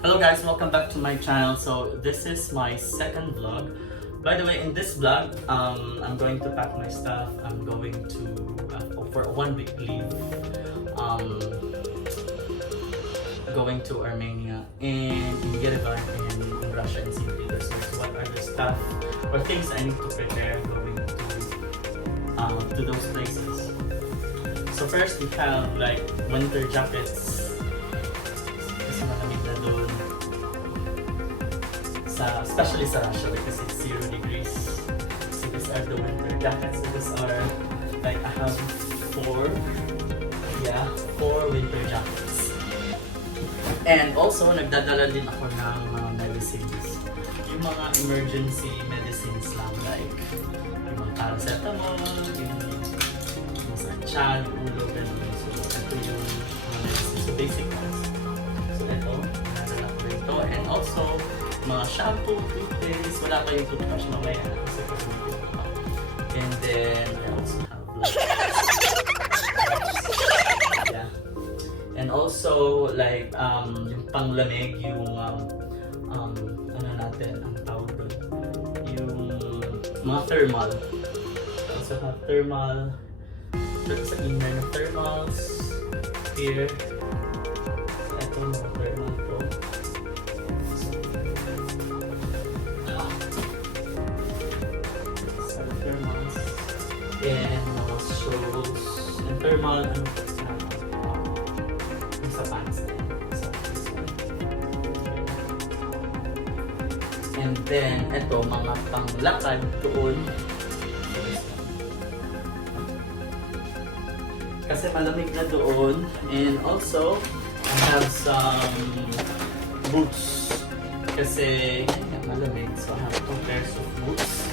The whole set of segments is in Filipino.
Hello guys, welcome back to my channel. So this is my second vlog. By the way, in this vlog, I'm going to pack my stuff. I'm going to for a 1-week leave. Going to Armenia and Yerevan in Russia and St. Petersburg. So what are the stuff or things I need to prepare going to those places? So first we have like winter jackets. Kasi malamig na doon. Especially sa Russia because it's 0 degrees. So these are the winter jackets. So these are like I have 4 winter jackets. And also nagdadala din ako ng mga medicines. Yung mga emergency medicines lang like yung mga paracetamol, yung sa tiyan, ulo, ganun. So ito yung mga medicines. So basic ones. So ito, nagdadala ko ito. And also mga shampoo, toothpaste, wala pa yung toothbrush mamaya kasi pag-ulit ako. And then, I also have like, yeah. And also, like, yung panglamig, yung, ano natin, ang tawag doon, yung mga thermal. I also have thermal, sa inner na thermals, here. Ito, mga thermal to. And mga shows and thermal ano sa pants din. And then ito mga panglakad doon kasi malamig na doon. And also I have some boots kasi malamig, so I have 2 pairs of boots.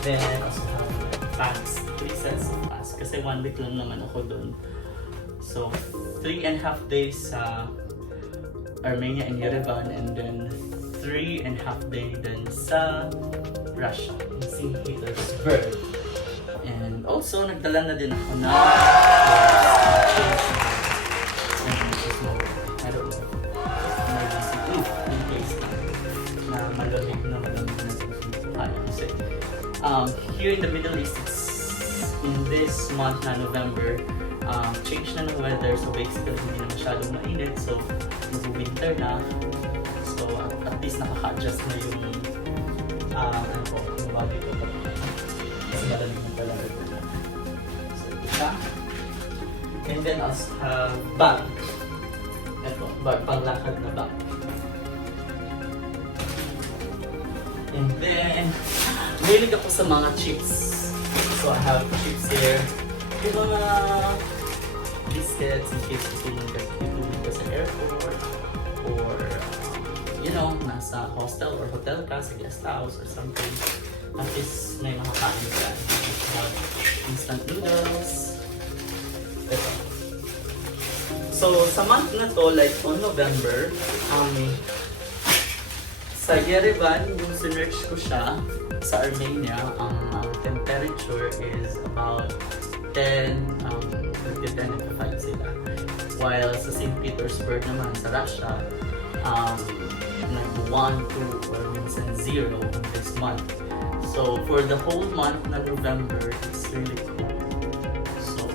Then also have like pants, 3 sets of pants kasi 1 week lang naman ako doon. So 3.5 days sa Armenia and Yerevan, and then 3.5 days din sa Russia in St. Petersburg. And also nagdala na din ako na I don't know, emergency in case na malamig na kasi here in the Middle East, it's in this month na November, change na ng weather, so basically hindi na masyadong mainit, so mag-winter na, so at least nakaka-adjust na yung yung body ko kasi malamig na pala. So ito, and then also have bag. Ito, bag, panglakad na bag. And then mahilig ako sa mga chips. So I have chips here. Yung mga biscuits in case tutulong ka sa airport or you know, nasa hostel or hotel ka, sa guest house or something. At least may makakain ka. Have instant noodles. Ito. So sa month na to, like on November, sa Yerevan, yung sinearch ko siya, sa Armenia, ang temperature is about 10, 10 sila. While sa St. Petersburg naman, sa Russia, nag 1, 2, or minsan 0 this month. So for the whole month na November, it's really cold. So,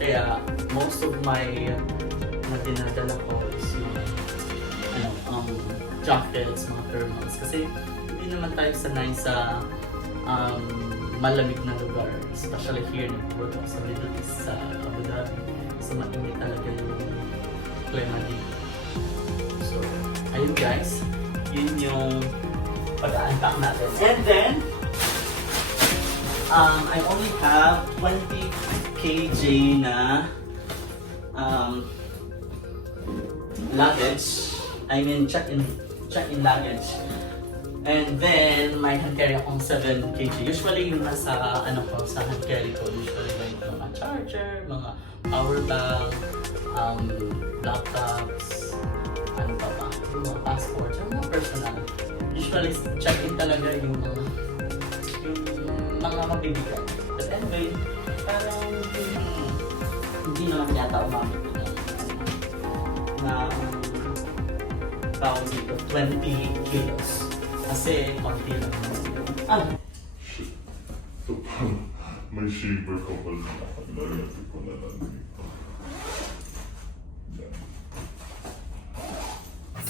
kaya most of my na dinadala ko is yung jackets, mga thermals. Kasi hindi naman tayo sanay sa malamig na lugar. Especially here, nag-work sa Middle East, sa Abu Dhabi. So mainit talaga yung klima dito. So, ayun guys. Yun yung pag-aantak natin. And then, I only have 20 kg na luggage. I mean, check-in luggage. And then, may hand carry akong 7 kg. Usually, yung nasa, sa hand carry ko, usually like mga charger, mga power bank, laptops, yung mga passports, yung mga personal. Usually, check-in talaga yung mga mabibigat. anyway, parang hindi naman yata umamit ko na tawag dito, 20 kilos. Kasi konti lang naman. Ah! Shit. Ito pa. May shaver ko pala. Nalagay ko na lang dito. Yan.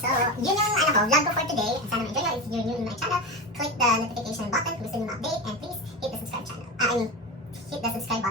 So, yun yung vlog ko for today. Sana ma-enjoy nyo. If you're new in my channel, click the notification button kung gusto nyo ma-update and please hit the subscribe channel. Hit the subscribe button.